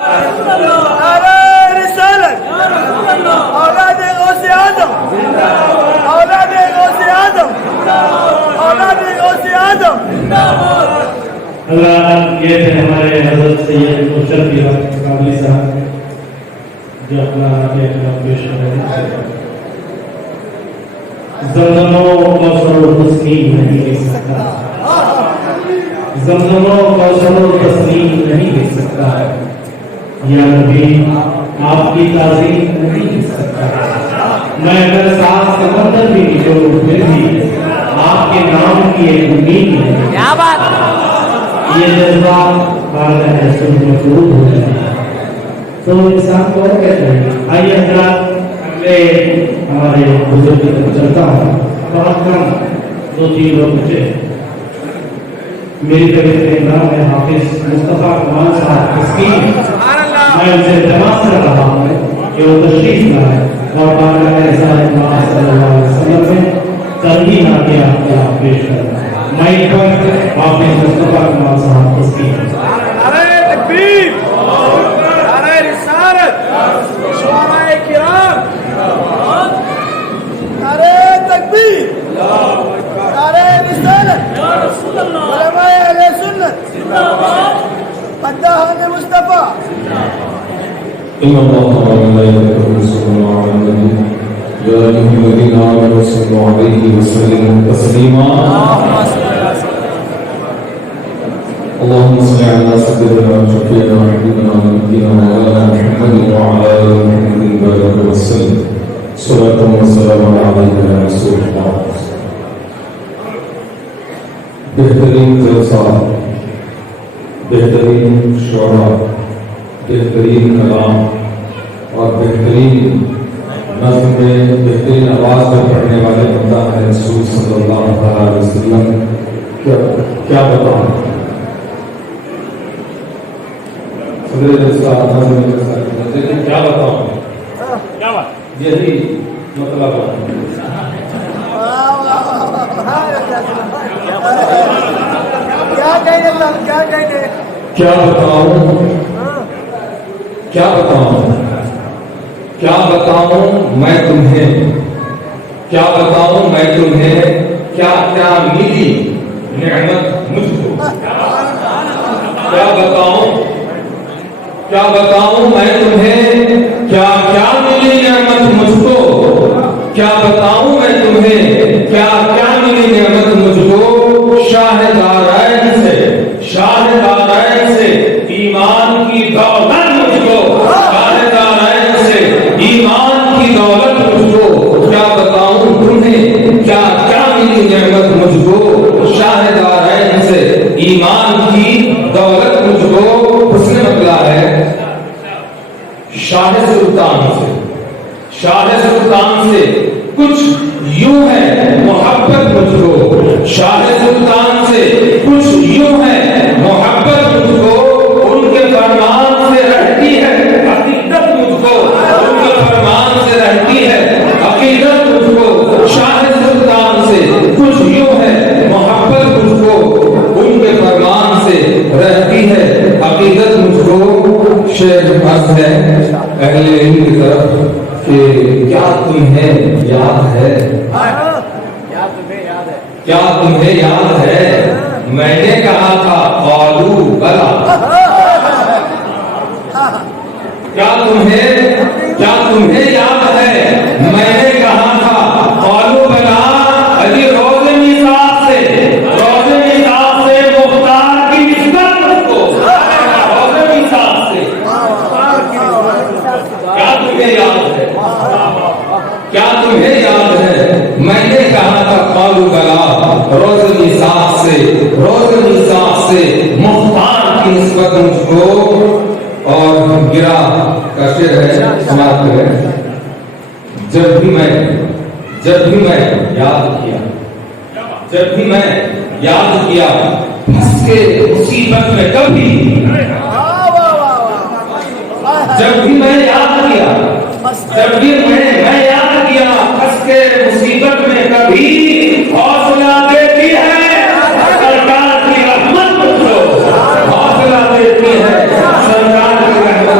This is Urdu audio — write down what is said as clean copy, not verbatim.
نعرہ رسالت، اولاد غوث اعظم، اولاد غوث اعظم، اولاد غوث اعظم۔ اللہ یہ تھے ہمارے حضرت سید مرشد قادری صاحب جو اپنا اعتراف پیش کر رہے ہیں۔ زمزم و کوثر و تسلیم نہیں لکھ سکتا، زمزم و کوثر و تسلیم نہیں لکھ سکتا، یا نبی آپ کی تعظیم نہیں لکھ سکتا، میں اگر ساتھ سمندر بھی نکلوں پھر بھی آپ کے نام کی ایک امید ہے۔ کیا بات، یہ جذبات بعد ایسے مفروض ہو جائے تو انسان کو اور کہتے ہیں۔ آئیے حضرات اگلے ہمارے بزرگ کی طرف چلتا ہوں۔ بہت کم 2-3 لوگ بچے، میری طبیعت کا نام ہے حافظ مصطفیٰ کمال صاحب تسکین، میں ان سے التماس کر رہا ہوں کہ وہ تشریف لائیں اور بارگاہ رسالت مآب صلی اللہ علیہ وسلم میں ترغیب نعتیں آپ پیش کریں۔ مائک پر حافظ مصطفیٰ کمال صاحب تسکین۔ نعرہ تکبیر، نعرہ رسالت، شعراء کرام، نعرہ تکبیر، نعرہ رسالت، علماء اہل سنت، مداحان مصطفیٰ۔ إن الله وملائكته يصلون على النبي يا أيها الذين آمنوا صلوا عليه وسلموا تسليما اللهم صل على سيدنا وشفيعنا وحبيبنا ونبينا مولانا محمد وعلى آل محمد وبارك وسلم صلاة وسلاما عليك يا رسول الله۔ بہترین جلسہ، بہترین شعراء، بہترین کلام اور بہترین نظم میں بہترین آواز میں پڑھنے والے بندہ ہے رسول صلی اللہ علیہ وسلم۔ کیا بتاؤں صدر جلسہ، نظم جلسہ، کیا بتاؤں، یہی مطلب ہے۔ کیا بتاؤں، کیا بتاؤں، کیا بتاؤں میں تمہیں، کیا بتاؤں میں تمہیں، کیا کیا ملی نعمت مجھ کو، کیا بتاؤں، کیا بتاؤں میں تمہیں، کیا کیا ملی نعمت مجھ کو، کیا بتاؤں میں تمہیں، کیا کیا ملی نعمت مجھ کو، شاہدارائن سے، شاہدارائن سے ایمان کی دولت مجھ کو، شاہدارائن سے ایمان کی دولت مجھ کو، کیا بتاؤں تمہیں، کیا کیا ملی نعمت مجھ کو، شاہدارائن سے ایمان کی دولت مجھ کو۔ اس نے بدلا ہے شاہ سلطان سے، شاہ سلطان سے کچھ یوں ہے محبت مجھ کو، شاہ سلطان سے کچھ یوں ہے محبت مجھ کو، ان کے فرمان سے رہتی ہے حقیقت مجھ کو، ان کے فرمان سے رہتی ہے حقیقت مجھ کو، شاہ سلطان سے کچھ یوں ہے محبت مجھ کو، ان کے فرمان سے رہتی ہے حقیقت مجھ کو۔ شعر عرض ہے اہل علم کی طرف کہ کیا تمہیں یاد ہے، کیا تمہیں یاد ہے میں نے کہا تھا قالو بلا، کیا تمہیں یاد ہے میں نے کہا تھا قالو بلا، علی روز میثاق سے، روز میثاق سے مختار کی نسبت مجھ کو، روز میثاق سے، کیا تمہیں یاد ہے، کیا تمہیں یاد ہے میں نے کہا تھا قالو بلا، روز میثاق سے، روز میثاق سے مختار کی نسبت مجھ کو۔ اور گرا کا شعر ہے، سماعت کریں۔ جب بھی میں یاد کیا، جب بھی میں یاد کیا پھنس کے مصیبت میں کبھی، جب بھی میں یاد کیا، جب بھی میں یاد کیا پھنس کے مصیبت میں کبھی، حوصلہ دیتی ہے سرکار کی رحمت مجھ کو، حوصلہ دیتی ہے سرکار کی رحمت